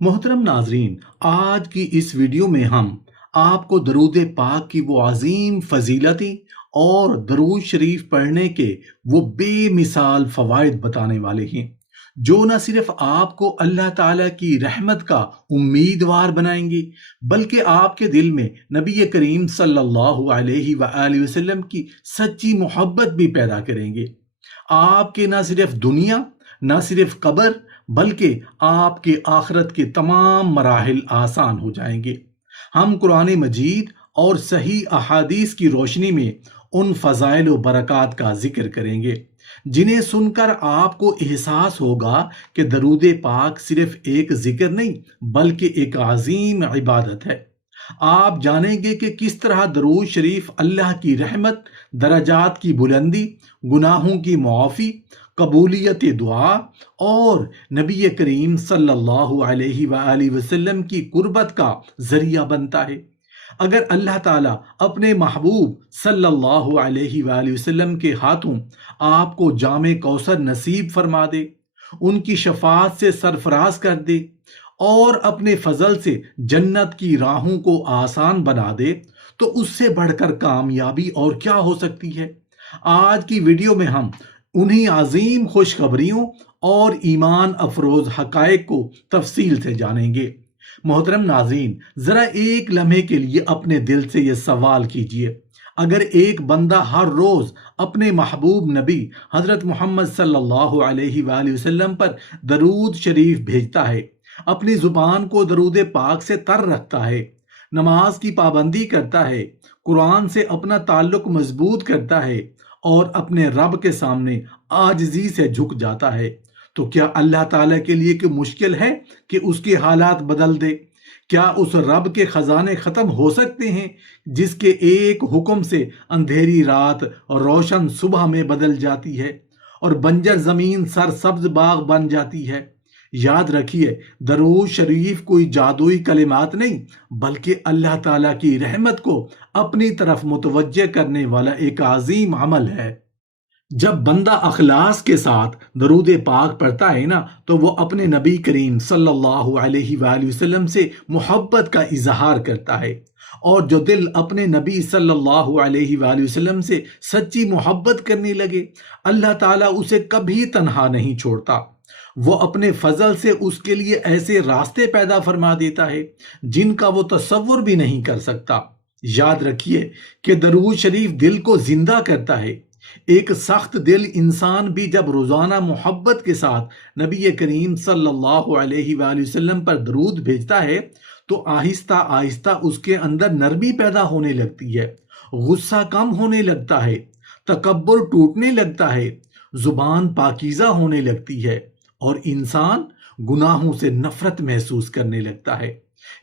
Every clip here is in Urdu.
محترم ناظرین، آج کی اس ویڈیو میں ہم آپ کو درود پاک کی وہ عظیم فضیلتیں اور درود شریف پڑھنے کے وہ بے مثال فوائد بتانے والے ہیں جو نہ صرف آپ کو اللہ تعالیٰ کی رحمت کا امیدوار بنائیں گے بلکہ آپ کے دل میں نبی کریم صلی اللہ علیہ وآلہ وسلم کی سچی محبت بھی پیدا کریں گے۔ آپ کے نہ صرف دنیا، نہ صرف قبر، بلکہ آپ کے آخرت کے تمام مراحل آسان ہو جائیں گے۔ ہم قرآن مجید اور صحیح احادیث کی روشنی میں ان فضائل و برکات کا ذکر کریں گے جنہیں سن کر آپ کو احساس ہوگا کہ درود پاک صرف ایک ذکر نہیں بلکہ ایک عظیم عبادت ہے۔ آپ جانیں گے کہ کس طرح درود شریف اللہ کی رحمت، درجات کی بلندی، گناہوں کی معافی، قبولیت دعا اور نبی کریم صلی اللہ علیہ وآلہ وسلم کی قربت کا ذریعہ بنتا ہے۔ اگر اللہ تعالیٰ اپنے محبوب صلی اللہ علیہ وآلہ وسلم کے ہاتھوں آپ کو جام کوثر نصیب فرما دے، ان کی شفاعت سے سرفراز کر دے اور اپنے فضل سے جنت کی راہوں کو آسان بنا دے تو اس سے بڑھ کر کامیابی اور کیا ہو سکتی ہے۔ آج کی ویڈیو میں ہم انہی عظیم خوشخبریوں اور ایمان افروز حقائق کو تفصیل سے جانیں گے۔ محترم ناظرین، ذرا ایک لمحے کے لیے اپنے دل سے یہ سوال کیجئے، اگر ایک بندہ ہر روز اپنے محبوب نبی حضرت محمد صلی اللہ علیہ وآلہ وسلم پر درود شریف بھیجتا ہے، اپنی زبان کو درود پاک سے تر رکھتا ہے، نماز کی پابندی کرتا ہے، قرآن سے اپنا تعلق مضبوط کرتا ہے اور اپنے رب کے سامنے عاجزی سے جھک جاتا ہے، تو کیا اللہ تعالیٰ کے لیے کہ مشکل ہے کہ اس کے حالات بدل دے؟ کیا اس رب کے خزانے ختم ہو سکتے ہیں جس کے ایک حکم سے اندھیری رات روشن صبح میں بدل جاتی ہے اور بنجر زمین سرسبز باغ بن جاتی ہے؟ یاد رکھیے، درود شریف کوئی جادوئی کلمات نہیں بلکہ اللہ تعالیٰ کی رحمت کو اپنی طرف متوجہ کرنے والا ایک عظیم عمل ہے۔ جب بندہ اخلاص کے ساتھ درود پاک پڑھتا ہے نا تو وہ اپنے نبی کریم صلی اللہ علیہ وآلہ وسلم سے محبت کا اظہار کرتا ہے، اور جو دل اپنے نبی صلی اللہ علیہ وآلہ وسلم سے سچی محبت کرنے لگے، اللہ تعالیٰ اسے کبھی تنہا نہیں چھوڑتا۔ وہ اپنے فضل سے اس کے لیے ایسے راستے پیدا فرما دیتا ہے جن کا وہ تصور بھی نہیں کر سکتا۔ یاد رکھیے کہ درود شریف دل کو زندہ کرتا ہے۔ ایک سخت دل انسان بھی جب روزانہ محبت کے ساتھ نبی کریم صلی اللہ علیہ وآلہ وسلم پر درود بھیجتا ہے تو آہستہ آہستہ اس کے اندر نرمی پیدا ہونے لگتی ہے، غصہ کم ہونے لگتا ہے، تکبر ٹوٹنے لگتا ہے، زبان پاکیزہ ہونے لگتی ہے اور انسان گناہوں سے نفرت محسوس کرنے لگتا ہے۔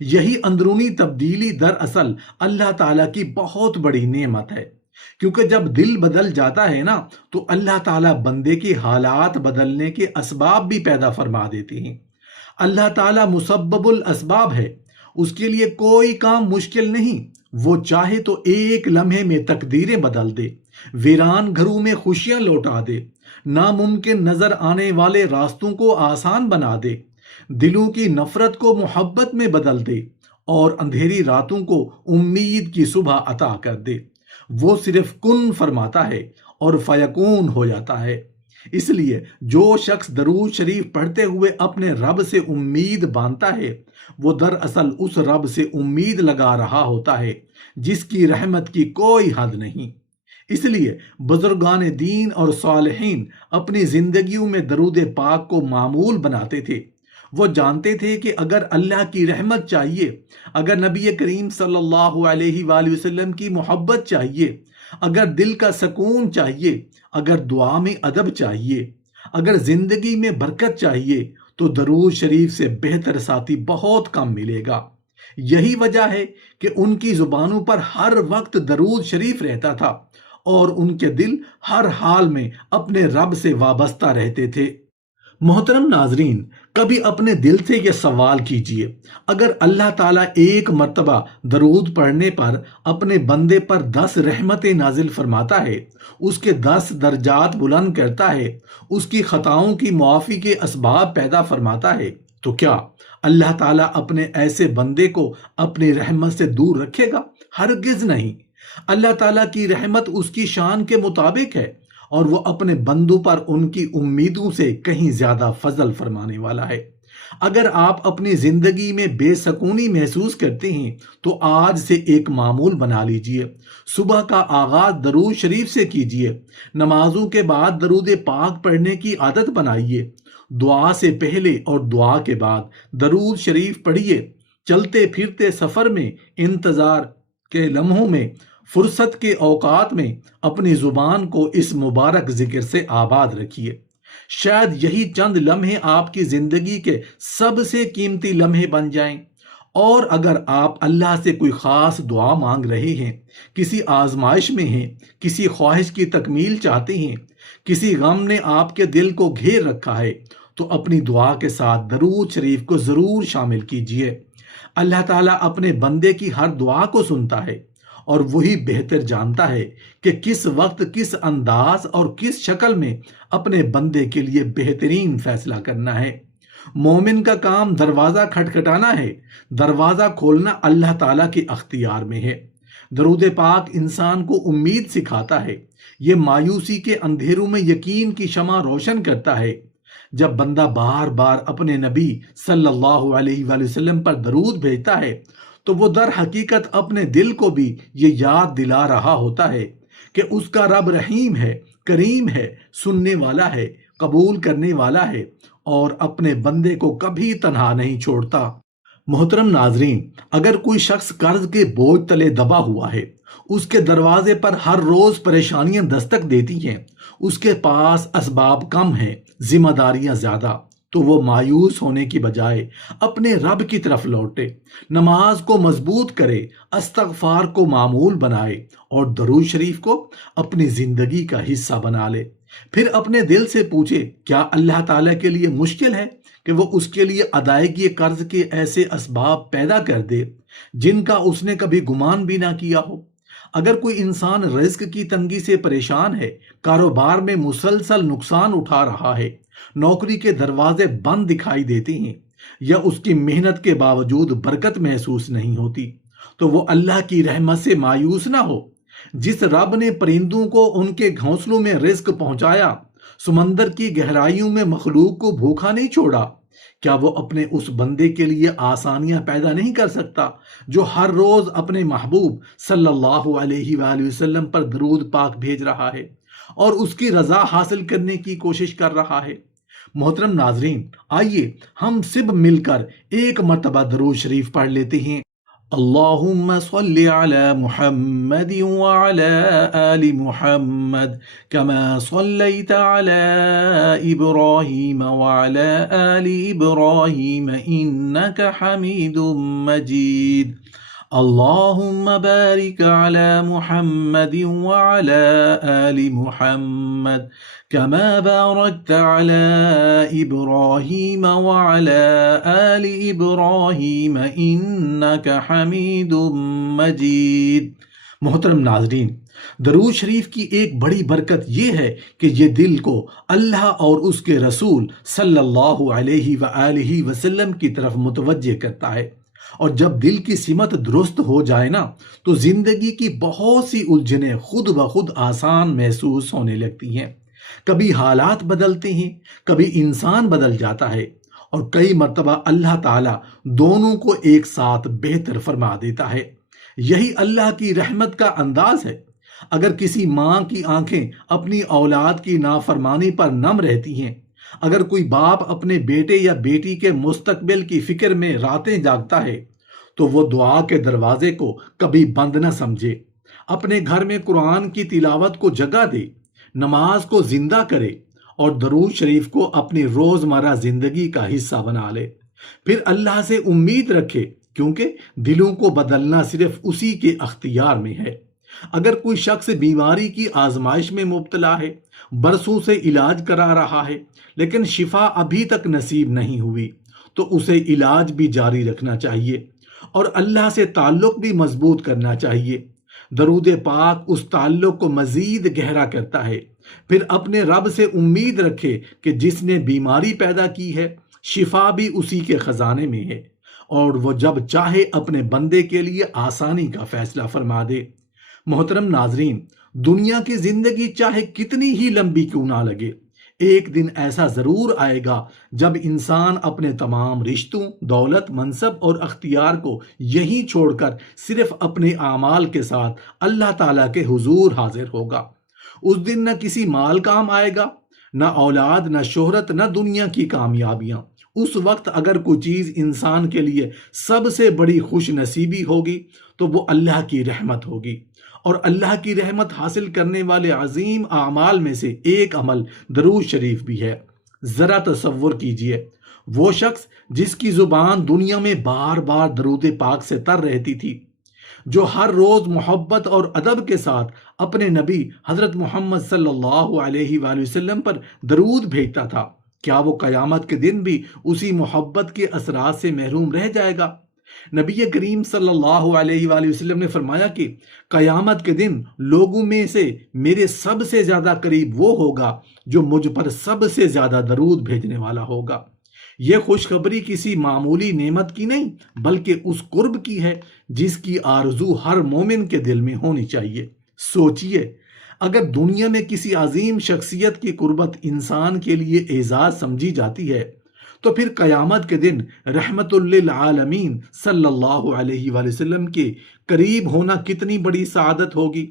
یہی اندرونی تبدیلی دراصل اللہ تعالیٰ کی بہت بڑی نعمت ہے، کیونکہ جب دل بدل جاتا ہے نا تو اللہ تعالیٰ بندے کے حالات بدلنے کے اسباب بھی پیدا فرما دیتے ہیں۔ اللہ تعالیٰ مسبب الاسباب ہے، اس کے لیے کوئی کام مشکل نہیں۔ وہ چاہے تو ایک لمحے میں تقدیریں بدل دے، ویران گھروں میں خوشیاں لوٹا دے، ناممکن نظر آنے والے راستوں کو آسان بنا دے، دلوں کی نفرت کو محبت میں بدل دے اور اندھیری راتوں کو امید کی صبح عطا کر دے۔ وہ صرف کن فرماتا ہے اور فیکون ہو جاتا ہے۔ اس لیے جو شخص درود شریف پڑھتے ہوئے اپنے رب سے امید باندھتا ہے وہ دراصل اس رب سے امید لگا رہا ہوتا ہے جس کی رحمت کی کوئی حد نہیں۔ اس لیے بزرگان دین اور صالحین اپنی زندگیوں میں درود پاک کو معمول بناتے تھے۔ وہ جانتے تھے کہ اگر اللہ کی رحمت چاہیے، اگر نبی کریم صلی اللہ علیہ وآلہ وسلم کی محبت چاہیے، اگر دل کا سکون چاہیے، اگر دعا میں ادب چاہیے، اگر زندگی میں برکت چاہیے تو درود شریف سے بہتر ساتھی بہت کم ملے گا۔ یہی وجہ ہے کہ ان کی زبانوں پر ہر وقت درود شریف رہتا تھا اور ان کے دل ہر حال میں اپنے رب سے وابستہ رہتے تھے۔ محترم ناظرین، کبھی اپنے دل سے یہ سوال کیجئے، اگر اللہ تعالیٰ ایک مرتبہ درود پڑھنے پر اپنے بندے پر 10 رحمتیں نازل فرماتا ہے، اس کے 10 درجات بلند کرتا ہے، اس کی خطاؤں کی معافی کے اسباب پیدا فرماتا ہے، تو کیا اللہ تعالیٰ اپنے ایسے بندے کو اپنی رحمت سے دور رکھے گا؟ ہرگز نہیں۔ اللہ تعالیٰ کی رحمت اس کی شان کے مطابق ہے، اور وہ اپنے بندوں پر ان کی امیدوں سے کہیں زیادہ فضل فرمانے والا ہے۔ اگر آپ اپنی زندگی میں بے سکونی محسوس کرتے ہیں تو آج سے ایک معمول بنا لیجئے۔ صبح کا آغاز درود شریف سے کیجئے۔ نمازوں کے بعد درود پاک پڑھنے کی عادت بنائیے۔ دعا سے پہلے اور دعا کے بعد درود شریف پڑھیے۔ چلتے پھرتے سفر میں، انتظار کے لمحوں میں، فرصت کے اوقات میں اپنی زبان کو اس مبارک ذکر سے آباد رکھیے۔ شاید یہی چند لمحے آپ کی زندگی کے سب سے قیمتی لمحے بن جائیں۔ اور اگر آپ اللہ سے کوئی خاص دعا مانگ رہے ہیں، کسی آزمائش میں ہیں، کسی خواہش کی تکمیل چاہتے ہیں، کسی غم نے آپ کے دل کو گھیر رکھا ہے، تو اپنی دعا کے ساتھ درود شریف کو ضرور شامل کیجئے۔ اللہ تعالیٰ اپنے بندے کی ہر دعا کو سنتا ہے، اور وہی بہتر جانتا ہے کہ کس وقت، کس انداز اور کس شکل میں اپنے بندے کے لیے بہترین فیصلہ کرنا ہے۔ مومن کا کام دروازہ کھٹکھٹانا ہے، دروازہ کھولنا اللہ تعالیٰ کے اختیار میں ہے۔ درود پاک انسان کو امید سکھاتا ہے، یہ مایوسی کے اندھیروں میں یقین کی شمع روشن کرتا ہے۔ جب بندہ بار بار اپنے نبی صلی اللہ علیہ وآلہ وسلم پر درود بھیجتا ہے تو وہ در حقیقت اپنے دل کو بھی یہ یاد دلا رہا ہوتا ہے کہ اس کا رب رحیم ہے، کریم ہے، سننے والا ہے، قبول کرنے والا ہے، اور اپنے بندے کو کبھی تنہا نہیں چھوڑتا۔ محترم ناظرین، اگر کوئی شخص قرض کے بوجھ تلے دبا ہوا ہے، اس کے دروازے پر ہر روز پریشانیاں دستک دیتی ہیں، اس کے پاس اسباب کم ہیں، ذمہ داریاں زیادہ، تو وہ مایوس ہونے کی بجائے اپنے رب کی طرف لوٹے، نماز کو مضبوط کرے، استغفار کو معمول بنائے، اور درود شریف کو اپنی زندگی کا حصہ بنا لے۔ پھر اپنے دل سے پوچھے، کیا اللہ تعالیٰ کے لیے مشکل ہے کہ وہ اس کے لیے ادائیگی قرض کے ایسے اسباب پیدا کر دے جن کا اس نے کبھی گمان بھی نہ کیا ہو؟ اگر کوئی انسان رزق کی تنگی سے پریشان ہے، کاروبار میں مسلسل نقصان اٹھا رہا ہے، نوکری کے دروازے بند دکھائی دیتے ہیں، یا اس کی محنت کے باوجود برکت محسوس نہیں ہوتی، تو وہ اللہ کی رحمت سے مایوس نہ ہو۔ جس رب نے پرندوں کو ان کے گھونسلوں میں رزق پہنچایا، سمندر کی گہرائیوں میں مخلوق کو بھوکا نہیں چھوڑا، کیا وہ اپنے اس بندے کے لیے آسانیاں پیدا نہیں کر سکتا جو ہر روز اپنے محبوب صلی اللہ علیہ وآلہ وسلم پر درود پاک بھیج رہا ہے اور اس کی رضا حاصل کرنے کی کوشش کر رہا ہے؟ محترم ناظرین، آئیے ہم سب مل کر ایک مرتبہ درود شریف پڑھ لیتے ہیں۔ اللہم صلی علی محمد وعلی آل محمد کما صلیت علی ابراہیم وعلی آل ابراہیم انک حمید مجید۔ اللہم بارک علی محمد وعلی آل محمد کما بارکت علی ابراہیم وعلی آل ابراہیم انک حمید مجید۔ محترم ناظرین، درود شریف کی ایک بڑی برکت یہ ہے کہ یہ دل کو اللہ اور اس کے رسول صلی اللہ علیہ وآلہ وسلم کی طرف متوجہ کرتا ہے، اور جب دل کی سمت درست ہو جائے نا تو زندگی کی بہت سی الجھنیں خود بخود آسان محسوس ہونے لگتی ہیں۔ کبھی حالات بدلتے ہیں، کبھی انسان بدل جاتا ہے، اور کئی مرتبہ اللہ تعالیٰ دونوں کو ایک ساتھ بہتر فرما دیتا ہے۔ یہی اللہ کی رحمت کا انداز ہے۔ اگر کسی ماں کی آنکھیں اپنی اولاد کی نافرمانی پر نم رہتی ہیں، اگر کوئی باپ اپنے بیٹے یا بیٹی کے مستقبل کی فکر میں راتیں جاگتا ہے، تو وہ دعا کے دروازے کو کبھی بند نہ سمجھے، اپنے گھر میں قرآن کی تلاوت کو جگہ دے، نماز کو زندہ کرے، اور درود شریف کو اپنی روزمرہ زندگی کا حصہ بنا لے۔ پھر اللہ سے امید رکھے، کیونکہ دلوں کو بدلنا صرف اسی کے اختیار میں ہے۔ اگر کوئی شخص بیماری کی آزمائش میں مبتلا ہے، برسوں سے علاج کرا رہا ہے، لیکن شفا ابھی تک نصیب نہیں ہوئی، تو اسے علاج بھی جاری رکھنا چاہیے اور اللہ سے تعلق بھی مضبوط کرنا چاہیے۔ درود پاک اس تعلق کو مزید گہرا کرتا ہے۔ پھر اپنے رب سے امید رکھے کہ جس نے بیماری پیدا کی ہے، شفا بھی اسی کے خزانے میں ہے، اور وہ جب چاہے اپنے بندے کے لیے آسانی کا فیصلہ فرما دے۔ محترم ناظرین، دنیا کی زندگی چاہے کتنی ہی لمبی کیوں نہ لگے، ایک دن ایسا ضرور آئے گا جب انسان اپنے تمام رشتوں، دولت، منصب اور اختیار کو یہیں چھوڑ کر صرف اپنے اعمال کے ساتھ اللہ تعالیٰ کے حضور حاضر ہوگا۔ اس دن نہ کسی مال کام آئے گا، نہ اولاد، نہ شہرت، نہ دنیا کی کامیابیاں۔ اس وقت اگر کوئی چیز انسان کے لیے سب سے بڑی خوش نصیبی ہوگی تو وہ اللہ کی رحمت ہوگی، اور اللہ کی رحمت حاصل کرنے والے عظیم اعمال میں سے ایک عمل درود شریف بھی ہے۔ ذرا تصور کیجئے، وہ شخص جس کی زبان دنیا میں بار بار درود پاک سے تر رہتی تھی، جو ہر روز محبت اور ادب کے ساتھ اپنے نبی حضرت محمد صلی اللہ علیہ وآلہ وسلم پر درود بھیجتا تھا، کیا وہ قیامت کے دن بھی اسی محبت کے اثرات سے محروم رہ جائے گا؟ نبی کریم صلی اللہ علیہ وآلہ وسلم نے فرمایا کہ قیامت کے دن لوگوں میں سے میرے سب سے زیادہ قریب وہ ہوگا جو مجھ پر سب سے زیادہ درود بھیجنے والا ہوگا۔ یہ خوشخبری کسی معمولی نعمت کی نہیں، بلکہ اس قرب کی ہے جس کی آرزو ہر مومن کے دل میں ہونی چاہیے۔ سوچئے، اگر دنیا میں کسی عظیم شخصیت کی قربت انسان کے لیے اعزاز سمجھی جاتی ہے، تو پھر قیامت کے دن رحمت للعالمین صلی اللہ علیہ وآلہ وسلم کے قریب ہونا کتنی بڑی سعادت ہوگی۔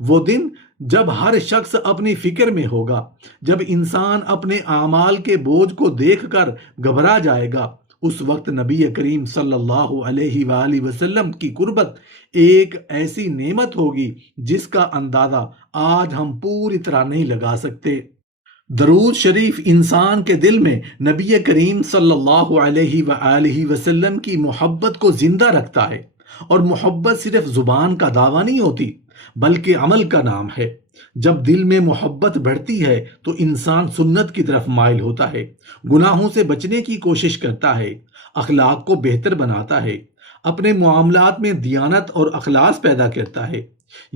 وہ دن جب ہر شخص اپنی فکر میں ہوگا، جب انسان اپنے اعمال کے بوجھ کو دیکھ کر گھبرا جائے گا، اس وقت نبی کریم صلی اللہ علیہ وآلہ وسلم کی قربت ایک ایسی نعمت ہوگی جس کا اندازہ آج ہم پوری طرح نہیں لگا سکتے۔ درود شریف انسان کے دل میں نبی کریم صلی اللہ علیہ وآلہ وسلم کی محبت کو زندہ رکھتا ہے، اور محبت صرف زبان کا دعویٰ نہیں ہوتی بلکہ عمل کا نام ہے۔ جب دل میں محبت بڑھتی ہے تو انسان سنت کی طرف مائل ہوتا ہے، گناہوں سے بچنے کی کوشش کرتا ہے، اخلاق کو بہتر بناتا ہے، اپنے معاملات میں دیانت اور اخلاص پیدا کرتا ہے۔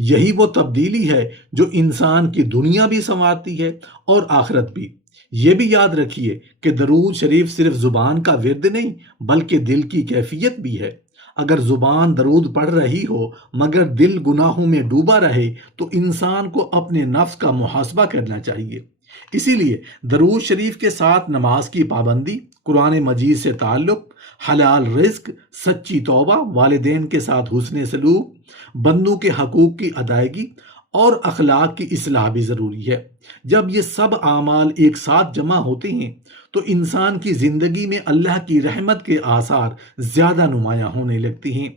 یہی وہ تبدیلی ہے جو انسان کی دنیا بھی سنوارتی ہے اور آخرت بھی۔ یہ بھی یاد رکھیے کہ درود شریف صرف زبان کا ورد نہیں بلکہ دل کی کیفیت بھی ہے۔ اگر زبان درود پڑھ رہی ہو مگر دل گناہوں میں ڈوبا رہے تو انسان کو اپنے نفس کا محاسبہ کرنا چاہیے۔ اسی لیے درود شریف کے ساتھ نماز کی پابندی، قرآن مجید سے تعلق، حلال رزق، سچی توبہ، والدین کے ساتھ حسن سلوک، بندوں کے حقوق کی ادائیگی اور اخلاق کی اصلاح بھی ضروری ہے۔ جب یہ سب اعمال ایک ساتھ جمع ہوتے ہیں تو انسان کی زندگی میں اللہ کی رحمت کے آثار زیادہ نمایاں ہونے لگتی ہیں۔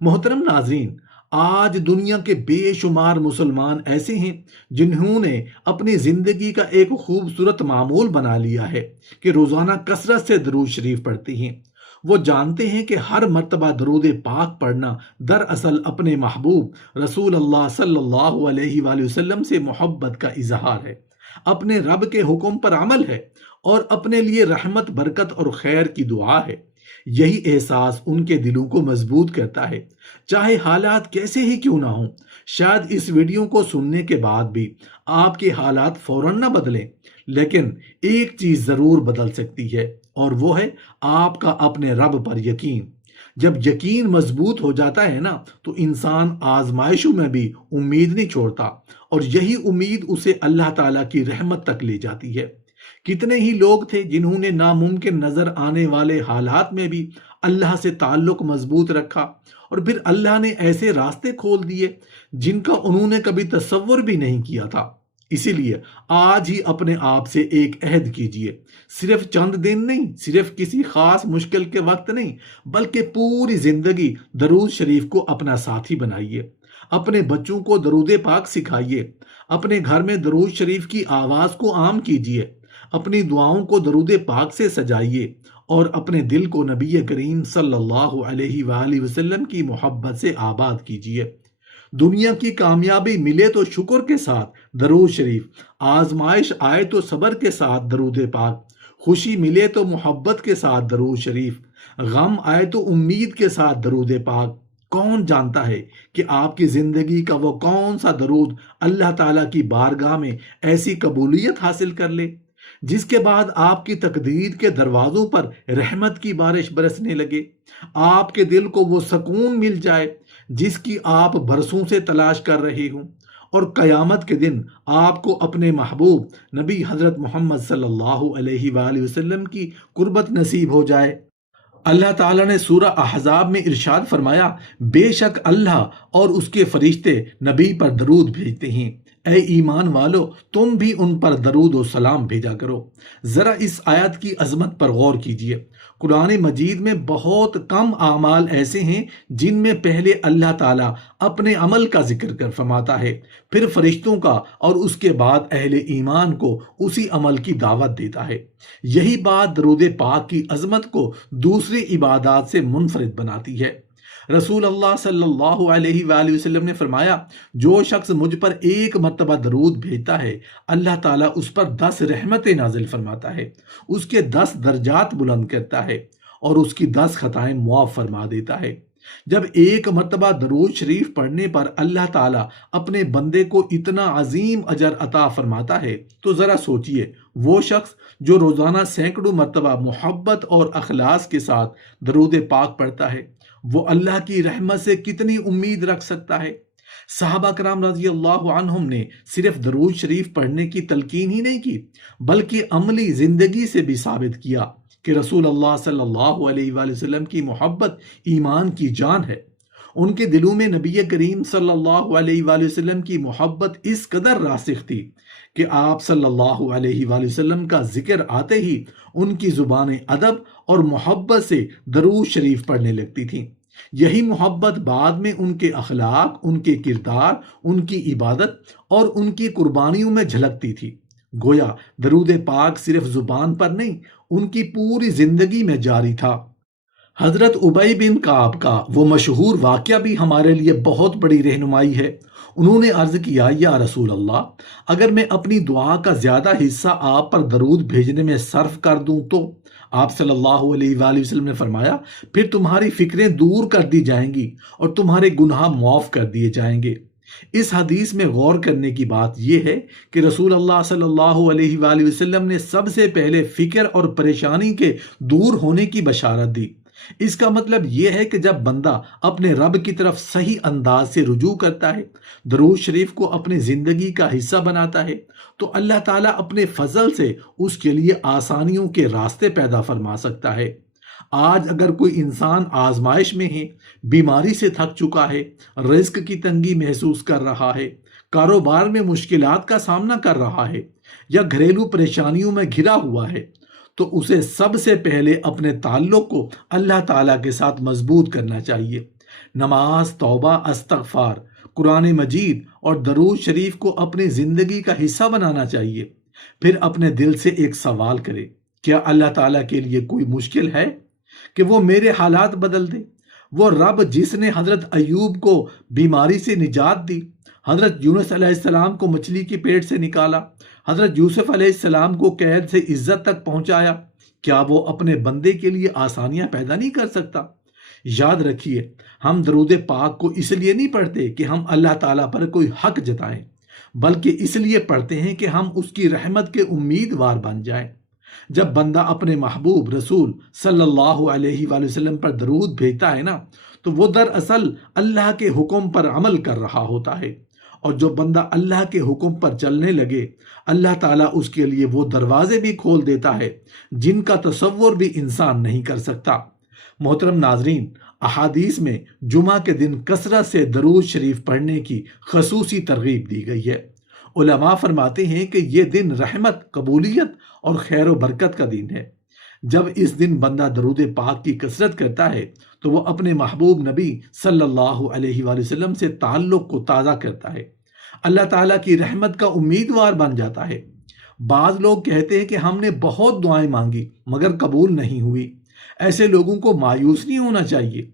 محترم ناظرین، آج دنیا کے بے شمار مسلمان ایسے ہیں جنہوں نے اپنی زندگی کا ایک خوبصورت معمول بنا لیا ہے کہ روزانہ کثرت سے درود شریف پڑھتے ہیں۔ وہ جانتے ہیں کہ ہر مرتبہ درود پاک پڑھنا دراصل اپنے محبوب رسول اللہ صلی اللہ علیہ وآلہ وسلم سے محبت کا اظہار ہے، اپنے رب کے حکم پر عمل ہے، اور اپنے لیے رحمت، برکت اور خیر کی دعا ہے۔ یہی احساس ان کے دلوں کو مضبوط کرتا ہے، چاہے حالات کیسے ہی کیوں نہ ہوں۔ شاید اس ویڈیو کو سننے کے بعد بھی آپ کے حالات فوراً نہ بدلیں، لیکن ایک چیز ضرور بدل سکتی ہے، اور وہ ہے آپ کا اپنے رب پر یقین۔ جب یقین مضبوط ہو جاتا ہے نا تو انسان آزمائشوں میں بھی امید نہیں چھوڑتا، اور یہی امید اسے اللہ تعالیٰ کی رحمت تک لے جاتی ہے۔ کتنے ہی لوگ تھے جنہوں نے ناممکن نظر آنے والے حالات میں بھی اللہ سے تعلق مضبوط رکھا، اور پھر اللہ نے ایسے راستے کھول دیے جن کا انہوں نے کبھی تصور بھی نہیں کیا تھا۔ اسی لیے آج ہی اپنے آپ سے ایک عہد کیجئے، صرف چند دن نہیں، صرف کسی خاص مشکل کے وقت نہیں، بلکہ پوری زندگی درود شریف کو اپنا ساتھی بنائیے۔ اپنے بچوں کو درود پاک سکھائیے، اپنے گھر میں درود شریف کی آواز کو عام کیجئے، اپنی دعاؤں کو درود پاک سے سجائیے، اور اپنے دل کو نبی کریم صلی اللہ علیہ وآلہ وسلم کی محبت سے آباد کیجئے۔ دنیا کی کامیابی ملے تو شکر کے ساتھ درود شریف، آزمائش آئے تو صبر کے ساتھ درود پاک، خوشی ملے تو محبت کے ساتھ درود شریف، غم آئے تو امید کے ساتھ درود پاک۔ کون جانتا ہے کہ آپ کی زندگی کا وہ کون سا درود اللہ تعالیٰ کی بارگاہ میں ایسی قبولیت حاصل کر لے۔ جس کے بعد آپ کی تقدیر کے دروازوں پر رحمت کی بارش برسنے لگے، آپ کے دل کو وہ سکون مل جائے جس کی آپ برسوں سے تلاش کر رہے ہوں، اور قیامت کے دن آپ کو اپنے محبوب نبی حضرت محمد صلی اللہ علیہ وآلہ وسلم کی قربت نصیب ہو جائے۔ اللہ تعالیٰ نے سورہ احزاب میں ارشاد فرمایا، بے شک اللہ اور اس کے فرشتے نبی پر درود بھیجتے ہیں، اے ایمان والو تم بھی ان پر درود و سلام بھیجا کرو۔ ذرا اس آیت کی عظمت پر غور کیجئے۔ قرآن مجید میں بہت کم اعمال ایسے ہیں جن میں پہلے اللہ تعالیٰ اپنے عمل کا ذکر کر فرماتا ہے، پھر فرشتوں کا، اور اس کے بعد اہل ایمان کو اسی عمل کی دعوت دیتا ہے۔ یہی بات درود پاک کی عظمت کو دوسری عبادات سے منفرد بناتی ہے۔ رسول اللہ صلی اللہ علیہ وآلہ وسلم نے فرمایا، جو شخص مجھ پر ایک مرتبہ درود بھیجتا ہے، اللہ تعالیٰ اس پر 10 رحمتیں نازل فرماتا ہے، اس کے 10 درجات بلند کرتا ہے اور اس کی 10 خطائیں معاف فرما دیتا ہے۔ جب ایک مرتبہ درود شریف پڑھنے پر اللہ تعالیٰ اپنے بندے کو اتنا عظیم اجر عطا فرماتا ہے، تو ذرا سوچئے وہ شخص جو روزانہ سینکڑوں مرتبہ محبت اور اخلاص کے ساتھ درود پاک پڑھتا ہے، وہ اللہ کی رحمت سے کتنی امید رکھ سکتا ہے؟ صحابہ کرام رضی اللہ عنہم نے صرف درود شریف پڑھنے کی تلقین ہی نہیں کی، بلکہ عملی زندگی سے بھی ثابت کیا کہ رسول اللہ صلی اللہ علیہ وآلہ وسلم کی محبت ایمان کی جان ہے۔ ان کے دلوں میں نبی کریم صلی اللہ علیہ وآلہ وسلم کی محبت اس قدر راسخ تھی کہ آپ صلی اللہ علیہ وآلہ وسلم کا ذکر آتے ہی ان کی زبان ادب اور محبت سے درود شریف پڑھنے لگتی تھیں۔ یہی محبت بعد میں ان کے اخلاق، ان کے کردار، ان کی عبادت اور ان کی قربانیوں میں جھلکتی تھی۔ گویا درود پاک صرف زبان پر نہیں، ان کی پوری زندگی میں جاری تھا۔ حضرت ابی بن کعب کا وہ مشہور واقعہ بھی ہمارے لیے بہت بڑی رہنمائی ہے۔ انہوں نے عرض کیا، یا رسول اللہ، اگر میں اپنی دعا کا زیادہ حصہ آپ پر درود بھیجنے میں صرف کر دوں تو؟ آپ صلی اللہ علیہ وآلہ وسلم نے فرمایا، پھر تمہاری فکریں دور کر دی جائیں گی اور تمہارے گناہ معاف کر دیے جائیں گے۔ اس حدیث میں غور کرنے کی بات یہ ہے کہ رسول اللہ صلی اللہ علیہ وآلہ وسلم نے سب سے پہلے فکر اور پریشانی کے دور ہونے کی بشارت دی۔ اس کا مطلب یہ ہے کہ جب بندہ اپنے رب کی طرف صحیح انداز سے رجوع کرتا ہے، درود شریف کو اپنی زندگی کا حصہ بناتا ہے، تو اللہ تعالیٰ اپنے فضل سے اس کے لیے آسانیوں کے راستے پیدا فرما سکتا ہے۔ آج اگر کوئی انسان آزمائش میں ہے، بیماری سے تھک چکا ہے، رزق کی تنگی محسوس کر رہا ہے، کاروبار میں مشکلات کا سامنا کر رہا ہے، یا گھریلو پریشانیوں میں گھرا ہوا ہے، تو اسے سب سے پہلے اپنے تعلق کو اللہ تعالیٰ کے ساتھ مضبوط کرنا چاہیے۔ نماز، توبہ، استغفار، قرآن مجید اور درود شریف کو اپنی زندگی کا حصہ بنانا چاہیے۔ پھر اپنے دل سے ایک سوال کرے، کیا اللہ تعالیٰ کے لیے کوئی مشکل ہے کہ وہ میرے حالات بدل دے؟ وہ رب جس نے حضرت ایوب کو بیماری سے نجات دی، حضرت یونس علیہ السلام کو مچھلی کی پیٹ سے نکالا، حضرت یوسف علیہ السلام کو قید سے عزت تک پہنچایا، کیا وہ اپنے بندے کے لیے آسانیاں پیدا نہیں کر سکتا؟ یاد رکھیے، ہم درود پاک کو اس لیے نہیں پڑھتے کہ ہم اللہ تعالیٰ پر کوئی حق جتائیں، بلکہ اس لیے پڑھتے ہیں کہ ہم اس کی رحمت کے امیدوار بن جائیں۔ جب بندہ اپنے محبوب رسول صلی اللہ علیہ وآلہ وسلم پر درود بھیجتا ہے نا، تو وہ دراصل اللہ کے حکم پر عمل کر رہا ہوتا ہے، اور جو بندہ اللہ کے حکم پر چلنے لگے، اللہ تعالیٰ اس کے لیے وہ دروازے بھی کھول دیتا ہے جن کا تصور بھی انسان نہیں کر سکتا۔ محترم ناظرین، احادیث میں جمعہ کے دن کثرت سے درود شریف پڑھنے کی خصوصی ترغیب دی گئی ہے۔ علماء فرماتے ہیں کہ یہ دن رحمت، قبولیت اور خیر و برکت کا دن ہے۔ جب اس دن بندہ درود پاک کی کثرت کرتا ہے تو وہ اپنے محبوب نبی صلی اللہ علیہ وآلہ وسلم سے تعلق کو تازہ کرتا ہے، اللہ تعالیٰ کی رحمت کا امیدوار بن جاتا ہے۔ بعض لوگ کہتے ہیں کہ ہم نے بہت دعائیں مانگی مگر قبول نہیں ہوئی۔ ایسے لوگوں کو مایوس نہیں ہونا چاہیے۔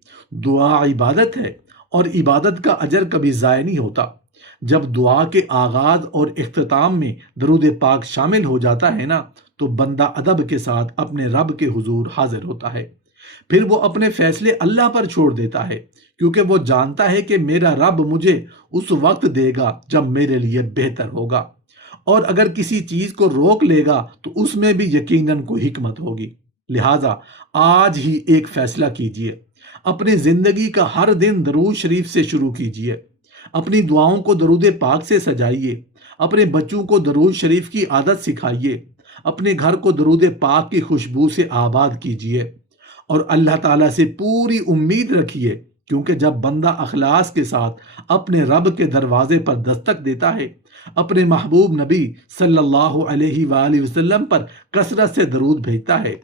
دعا عبادت ہے اور عبادت کا اجر کبھی ضائع نہیں ہوتا۔ جب دعا کے آغاز اور اختتام میں درود پاک شامل ہو جاتا ہے نا، تو بندہ ادب کے ساتھ اپنے رب کے حضور حاضر ہوتا ہے۔ پھر وہ اپنے فیصلے اللہ پر چھوڑ دیتا ہے، کیونکہ وہ جانتا ہے کہ میرا رب مجھے اس وقت دے گا جب میرے لیے بہتر ہوگا۔ اور اگر کسی چیز کو روک لے گا تو اس میں بھی یقیناً کوئی حکمت ہوگی۔ لہٰذا آج ہی ایک فیصلہ کیجئے، اپنی زندگی کا ہر دن درود شریف سے شروع کیجئے، اپنی دعاؤں کو درود پاک سے سجائیے، اپنے بچوں کو درود شریف کی عادت سکھائیے، اپنے گھر کو درود پاک کی خوشبو سے آباد کیجئے، اور اللہ تعالیٰ سے پوری امید رکھیے، کیونکہ جب بندہ اخلاص کے ساتھ اپنے رب کے دروازے پر دستک دیتا ہے، اپنے محبوب نبی صلی اللہ علیہ وآلہ وسلم پر کثرت سے درود بھیجتا ہے،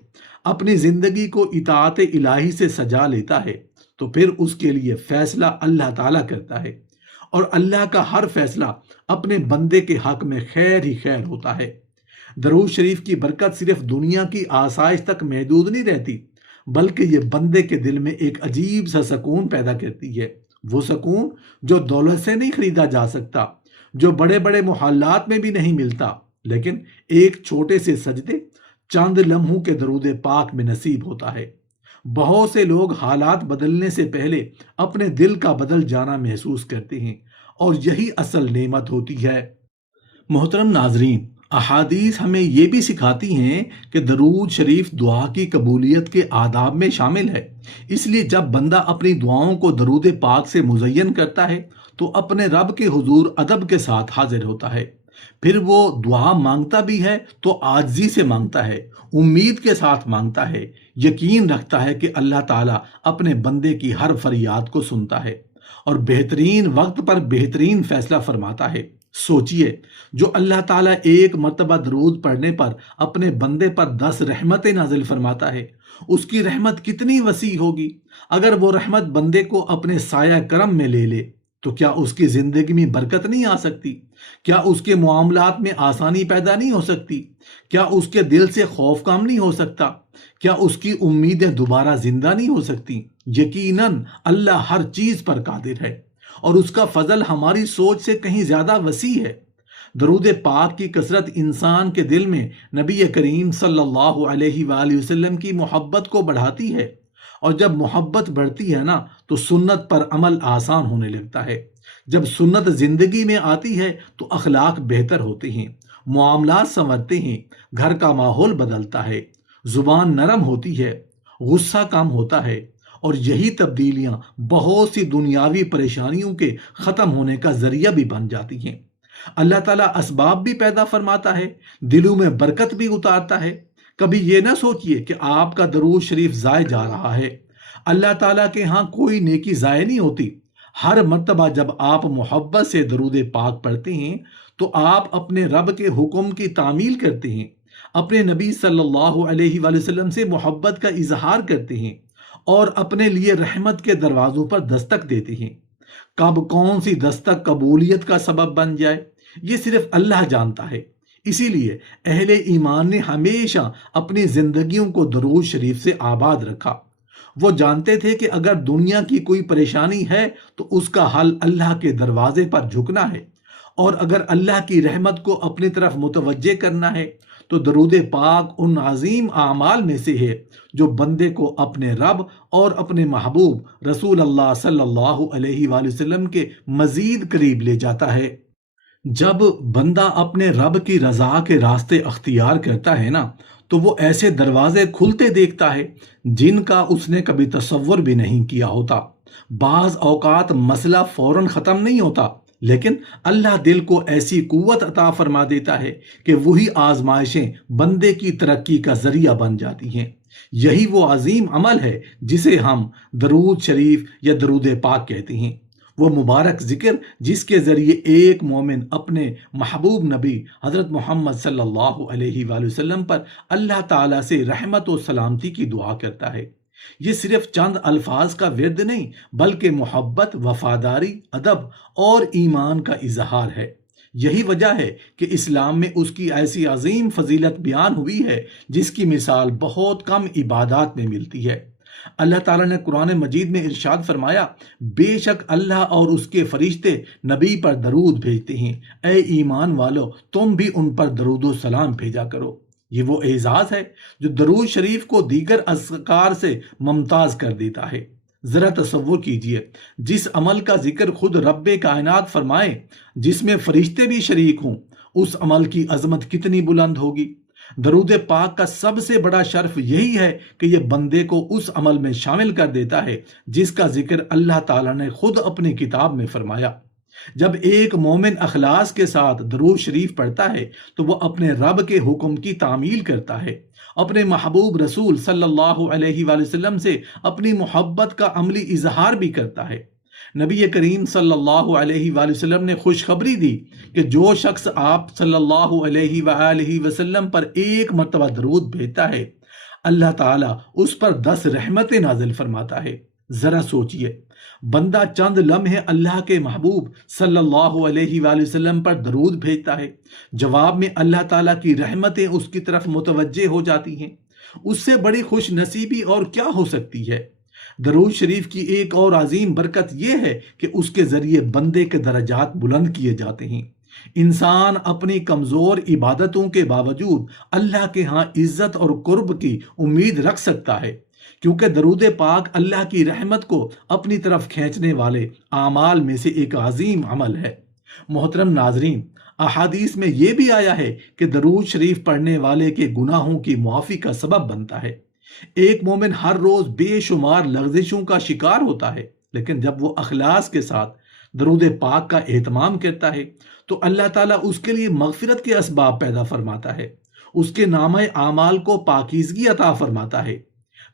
اپنی زندگی کو اطاعت الہی سے سجا لیتا ہے، تو پھر اس کے لیے فیصلہ اللہ تعالیٰ کرتا ہے، اور اللہ کا ہر فیصلہ اپنے بندے کے حق میں خیر ہی خیر ہوتا ہے۔ درود شریف کی برکت صرف دنیا کی آسائش تک محدود نہیں رہتی، بلکہ یہ بندے کے دل میں ایک عجیب سا سکون پیدا کرتی ہے، وہ سکون جو دولت سے نہیں خریدا جا سکتا، جو بڑے بڑے محلات میں بھی نہیں ملتا، لیکن ایک چھوٹے سے سجدے، چند لمحوں کے درود پاک میں نصیب ہوتا ہے۔ بہت سے لوگ حالات بدلنے سے پہلے اپنے دل کا بدل جانا محسوس کرتے ہیں، اور یہی اصل نعمت ہوتی ہے۔ محترم ناظرین، احادیث ہمیں یہ بھی سکھاتی ہیں کہ درود شریف دعا کی قبولیت کے آداب میں شامل ہے۔ اس لیے جب بندہ اپنی دعاؤں کو درود پاک سے مزین کرتا ہے تو اپنے رب کے حضور ادب کے ساتھ حاضر ہوتا ہے۔ پھر وہ دعا مانگتا بھی ہے تو عاجزی سے مانگتا ہے، امید کے ساتھ مانگتا ہے، یقین رکھتا ہے کہ اللہ تعالیٰ اپنے بندے کی ہر فریاد کو سنتا ہے اور بہترین وقت پر بہترین فیصلہ فرماتا ہے۔ سوچئے، جو اللہ تعالیٰ ایک مرتبہ درود پڑھنے پر اپنے بندے پر 10 رحمتیں نازل فرماتا ہے، اس کی رحمت کتنی وسیع ہوگی۔ اگر وہ رحمت بندے کو اپنے سایہ کرم میں لے لے تو کیا اس کی زندگی میں برکت نہیں آ سکتی؟ کیا اس کے معاملات میں آسانی پیدا نہیں ہو سکتی؟ کیا اس کے دل سے خوف کم نہیں ہو سکتا؟ کیا اس کی امیدیں دوبارہ زندہ نہیں ہو سکتی؟ یقیناً اللہ ہر چیز پر قادر ہے، اور اس کا فضل ہماری سوچ سے کہیں زیادہ وسیع ہے۔ درود پاک کی کثرت انسان کے دل میں نبی کریم صلی اللہ علیہ وآلہ وسلم کی محبت کو بڑھاتی ہے، اور جب محبت بڑھتی ہے نا تو سنت پر عمل آسان ہونے لگتا ہے۔ جب سنت زندگی میں آتی ہے تو اخلاق بہتر ہوتے ہیں، معاملات سنورتے ہیں، گھر کا ماحول بدلتا ہے، زبان نرم ہوتی ہے، غصہ کم ہوتا ہے، اور یہی تبدیلیاں بہت سی دنیاوی پریشانیوں کے ختم ہونے کا ذریعہ بھی بن جاتی ہیں۔ اللہ تعالیٰ اسباب بھی پیدا فرماتا ہے، دلوں میں برکت بھی اتارتا ہے۔ کبھی یہ نہ سوچئے کہ آپ کا درود شریف ضائع جا رہا ہے۔ اللہ تعالیٰ کے ہاں کوئی نیکی ضائع نہیں ہوتی۔ ہر مرتبہ جب آپ محبت سے درود پاک پڑھتے ہیں تو آپ اپنے رب کے حکم کی تعمیل کرتے ہیں، اپنے نبی صلی اللہ علیہ وآلہ وسلم سے محبت کا اظہار کرتے ہیں، اور اپنے لیے رحمت کے دروازوں پر دستک دیتے ہیں۔ کب کون سی دستک قبولیت کا سبب بن جائے، یہ صرف اللہ جانتا ہے۔ اسی لیے اہل ایمان نے ہمیشہ اپنی زندگیوں کو درود شریف سے آباد رکھا۔ وہ جانتے تھے کہ اگر دنیا کی کوئی پریشانی ہے تو اس کا حل اللہ کے دروازے پر جھکنا ہے، اور اگر اللہ کی رحمت کو اپنی طرف متوجہ کرنا ہے تو درود پاک ان عظیم اعمال میں سے ہے جو بندے کو اپنے رب اور اپنے محبوب رسول اللہ صلی اللہ علیہ وآلہ وسلم کے مزید قریب لے جاتا ہے۔ جب بندہ اپنے رب کی رضا کے راستے اختیار کرتا ہے نا تو وہ ایسے دروازے کھلتے دیکھتا ہے جن کا اس نے کبھی تصور بھی نہیں کیا ہوتا۔ بعض اوقات مسئلہ فوراً ختم نہیں ہوتا، لیکن اللہ دل کو ایسی قوت عطا فرما دیتا ہے کہ وہی آزمائشیں بندے کی ترقی کا ذریعہ بن جاتی ہیں۔ یہی وہ عظیم عمل ہے جسے ہم درود شریف یا درود پاک کہتے ہیں، وہ مبارک ذکر جس کے ذریعے ایک مومن اپنے محبوب نبی حضرت محمد صلی اللہ علیہ وآلہ وسلم پر اللہ تعالیٰ سے رحمت و سلامتی کی دعا کرتا ہے۔ یہ صرف چند الفاظ کا ورد نہیں، بلکہ محبت، وفاداری، ادب اور ایمان کا اظہار ہے۔ یہی وجہ ہے کہ اسلام میں اس کی ایسی عظیم فضیلت بیان ہوئی ہے جس کی مثال بہت کم عبادات میں ملتی ہے۔ اللہ تعالیٰ نے قرآن مجید میں ارشاد فرمایا، بے شک اللہ اور اس کے فرشتے نبی پر درود بھیجتے ہیں، اے ایمان والو تم بھی ان پر درود و سلام بھیجا کرو۔ یہ وہ اعزاز ہے جو درود شریف کو دیگر اذکار سے ممتاز کر دیتا ہے۔ ذرا تصور کیجئے، جس عمل کا ذکر خود رب کائنات فرمائے، جس میں فرشتے بھی شریک ہوں، اس عمل کی عظمت کتنی بلند ہوگی۔ درود پاک کا سب سے بڑا شرف یہی ہے کہ یہ بندے کو اس عمل میں شامل کر دیتا ہے جس کا ذکر اللہ تعالیٰ نے خود اپنی کتاب میں فرمایا۔ جب ایک مومن اخلاص کے ساتھ درود شریف پڑھتا ہے تو وہ اپنے رب کے حکم کی تعمیل کرتا ہے، اپنے محبوب رسول صلی اللہ علیہ وآلہ وسلم سے اپنی محبت کا عملی اظہار بھی کرتا ہے۔ نبی کریم صلی اللہ علیہ وآلہ وسلم نے خوشخبری دی کہ جو شخص آپ صلی اللہ علیہ وآلہ وسلم پر ایک مرتبہ درود بھیجتا ہے، اللہ تعالیٰ اس پر 10 رحمتیں نازل فرماتا ہے۔ ذرا سوچئے، بندہ چند لمحے اللہ کے محبوب صلی اللہ علیہ وآلہ وسلم پر درود بھیجتا ہے، جواب میں اللہ تعالیٰ کی رحمتیں اس کی طرف متوجہ ہو جاتی ہیں۔ اس سے بڑی خوش نصیبی اور کیا ہو سکتی ہے؟ درود شریف کی ایک اور عظیم برکت یہ ہے کہ اس کے ذریعے بندے کے درجات بلند کیے جاتے ہیں۔ انسان اپنی کمزور عبادتوں کے باوجود اللہ کے ہاں عزت اور قرب کی امید رکھ سکتا ہے، کیونکہ درود پاک اللہ کی رحمت کو اپنی طرف کھینچنے والے اعمال میں سے ایک عظیم عمل ہے۔ محترم ناظرین، احادیث میں یہ بھی آیا ہے کہ درود شریف پڑھنے والے کے گناہوں کی معافی کا سبب بنتا ہے۔ ایک مومن ہر روز بے شمار لغزشوں کا شکار ہوتا ہے، لیکن جب وہ اخلاص کے ساتھ درود پاک کا اہتمام کرتا ہے تو اللہ تعالیٰ اس کے لیے مغفرت کے اسباب پیدا فرماتا ہے، اس کے نامہ اعمال کو پاکیزگی عطا فرماتا ہے۔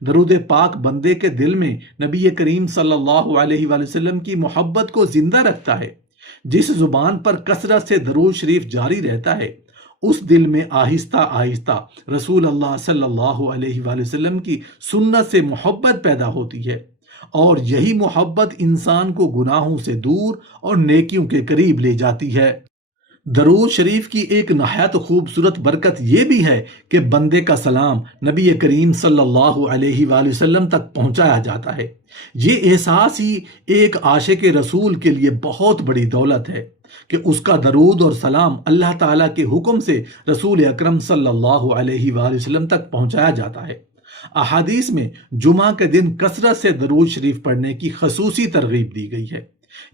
درود پاک بندے کے دل میں نبی کریم صلی اللہ علیہ وآلہ وسلم کی محبت کو زندہ رکھتا ہے۔ جس زبان پر کثرت سے درود شریف جاری رہتا ہے، اس دل میں آہستہ آہستہ رسول اللہ صلی اللہ علیہ وآلہ وسلم کی سنت سے محبت پیدا ہوتی ہے، اور یہی محبت انسان کو گناہوں سے دور اور نیکیوں کے قریب لے جاتی ہے۔ درود شریف کی ایک نہایت خوبصورت برکت یہ بھی ہے کہ بندے کا سلام نبی کریم صلی اللہ علیہ وآلہ وسلم تک پہنچایا جاتا ہے۔ یہ احساس ہی ایک عاشق رسول کے لیے بہت بڑی دولت ہے کہ اس کا درود اور سلام اللہ تعالیٰ کے حکم سے رسول اکرم صلی اللہ علیہ وآلہ وسلم تک پہنچایا جاتا ہے۔ احادیث میں جمعہ کے دن کثرت سے درود شریف پڑھنے کی خصوصی ترغیب دی گئی ہے۔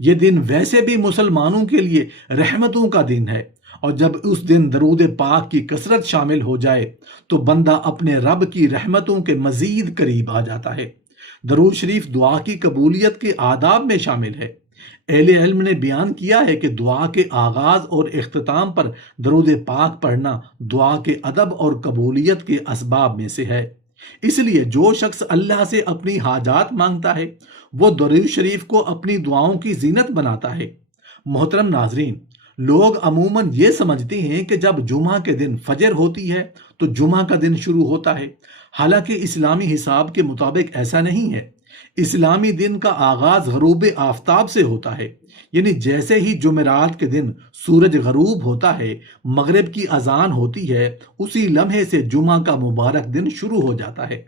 یہ دن ویسے بھی مسلمانوں کے لیے رحمتوں کا دن ہے، اور جب اس دن درود پاک کی کثرت شامل ہو جائے تو بندہ اپنے رب کی رحمتوں کے مزید قریب آ جاتا ہے۔ درود شریف دعا کی قبولیت کے آداب میں شامل ہے۔ اہل علم نے بیان کیا ہے کہ دعا کے آغاز اور اختتام پر درود پاک پڑھنا دعا کے ادب اور قبولیت کے اسباب میں سے ہے۔ اس لیے جو شخص اللہ سے اپنی حاجات مانگتا ہے وہ درود شریف کو اپنی دعاؤں کی زینت بناتا ہے۔ محترم ناظرین، لوگ عموماً یہ سمجھتے ہیں کہ جب جمعہ کے دن فجر ہوتی ہے تو جمعہ کا دن شروع ہوتا ہے، حالانکہ اسلامی حساب کے مطابق ایسا نہیں ہے۔ اسلامی دن کا آغاز غروب آفتاب سے ہوتا ہے، یعنی جیسے ہی جمعرات کے دن سورج غروب ہوتا ہے، مغرب کی اذان ہوتی ہے، اسی لمحے سے جمعہ کا مبارک دن شروع ہو جاتا ہے۔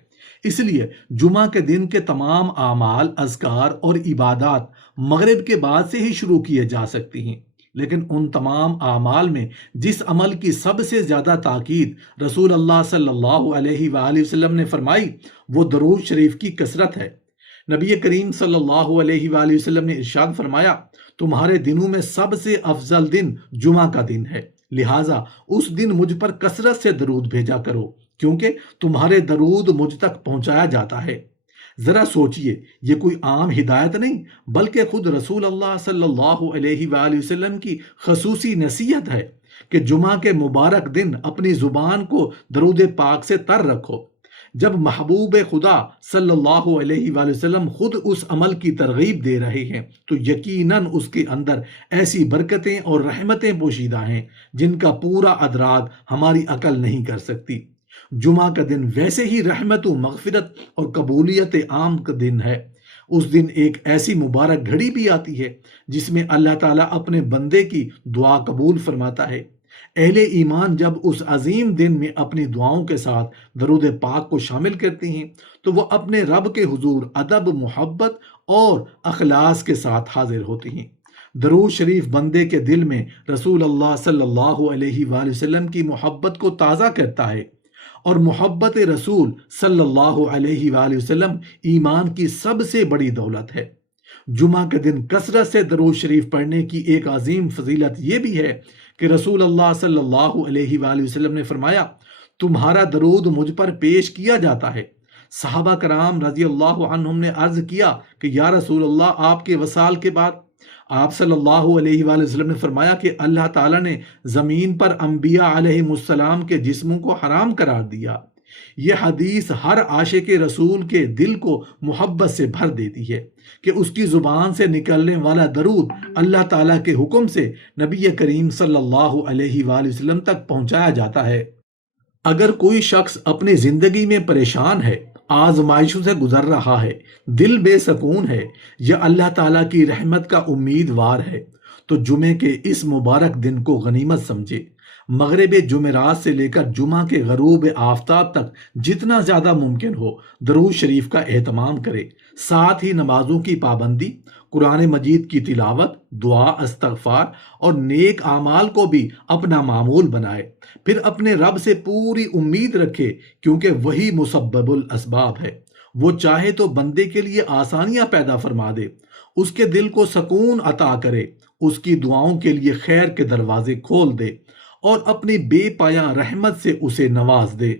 اس لیے جمعہ کے دن کے تمام اعمال، اذکار اور عبادات مغرب کے بعد سے ہی شروع کیے جا سکتی ہیں، لیکن ان تمام اعمال میں جس عمل کی سب سے زیادہ تاکید رسول اللہ صلی اللہ علیہ وآلہ وسلم نے فرمائی وہ درود شریف کی کثرت ہے۔ نبی کریم صلی اللہ علیہ وآلہ وسلم نے ارشاد فرمایا، تمہارے دنوں میں سب سے افضل دن جمعہ کا دن ہے، لہٰذا اس دن مجھ پر کثرت سے درود بھیجا کرو، کیونکہ تمہارے درود مجھ تک پہنچایا جاتا ہے۔ ذرا سوچئے، یہ کوئی عام ہدایت نہیں بلکہ خود رسول اللہ صلی اللہ علیہ وآلہ وسلم کی خصوصی نصیحت ہے کہ جمعہ کے مبارک دن اپنی زبان کو درود پاک سے تر رکھو۔ جب محبوب خدا صلی اللہ علیہ وآلہ وسلم خود اس عمل کی ترغیب دے رہے ہیں تو یقیناً اس کے اندر ایسی برکتیں اور رحمتیں پوشیدہ ہیں جن کا پورا ادراک ہماری عقل نہیں کر سکتی۔ جمعہ کا دن ویسے ہی رحمت و مغفرت اور قبولیت عام کا دن ہے۔ اس دن ایک ایسی مبارک گھڑی بھی آتی ہے جس میں اللہ تعالیٰ اپنے بندے کی دعا قبول فرماتا ہے۔ اہل ایمان جب اس عظیم دن میں اپنی دعاؤں کے ساتھ درود پاک کو شامل کرتے ہیں تو وہ اپنے رب کے حضور ادب، محبت اور اخلاص کے ساتھ حاضر ہوتے ہیں۔ درود شریف بندے کے دل میں رسول اللہ صلی اللہ علیہ وآلہ وسلم کی محبت کو تازہ کرتا ہے، اور محبت رسول صلی اللہ علیہ وآلہ وسلم ایمان کی سب سے بڑی دولت ہے۔ جمعہ کے دن کثرت سے درود شریف پڑھنے کی ایک عظیم فضیلت یہ بھی ہے کہ رسول اللہ صلی اللہ علیہ وآلہ وسلم نے فرمایا تمہارا درود مجھ پر پیش کیا جاتا ہے۔ صحابہ کرام رضی اللہ عنہم نے عرض کیا کہ یا رسول اللہ آپ کے وصال کے بعد؟ آپ صلی اللہ علیہ وآلہ وسلم نے فرمایا کہ اللہ تعالیٰ نے زمین پر انبیاء علیہ السلام کے جسموں کو حرام قرار دیا۔ یہ حدیث ہر عاشق رسول کے دل کو محبت سے بھر دیتی ہے کہ اس کی زبان سے نکلنے والا درود اللہ تعالیٰ کے حکم سے نبی کریم صلی اللہ علیہ وآلہ وسلم تک پہنچایا جاتا ہے۔ اگر کوئی شخص اپنی زندگی میں پریشان ہے، آزمائشوں سے گزر رہا ہے، دل بے سکون ہے یا اللہ تعالیٰ کی رحمت کا امیدوار ہے تو جمعے کے اس مبارک دن کو غنیمت سمجھے۔ مغرب جمعرات سے لے کر جمعہ کے غروب آفتاب تک جتنا زیادہ ممکن ہو درود شریف کا اہتمام کرے، ساتھ ہی نمازوں کی پابندی، قرآن مجید کی تلاوت، دعا، استغفار اور نیک اعمال کو بھی اپنا معمول بنائے، پھر اپنے رب سے پوری امید رکھے کیونکہ وہی مسبب الاسباب ہے۔ وہ چاہے تو بندے کے لیے آسانیاں پیدا فرما دے، اس کے دل کو سکون عطا کرے، اس کی دعاؤں کے لیے خیر کے دروازے کھول دے اور اپنی بے پایاں رحمت سے اسے نواز دے۔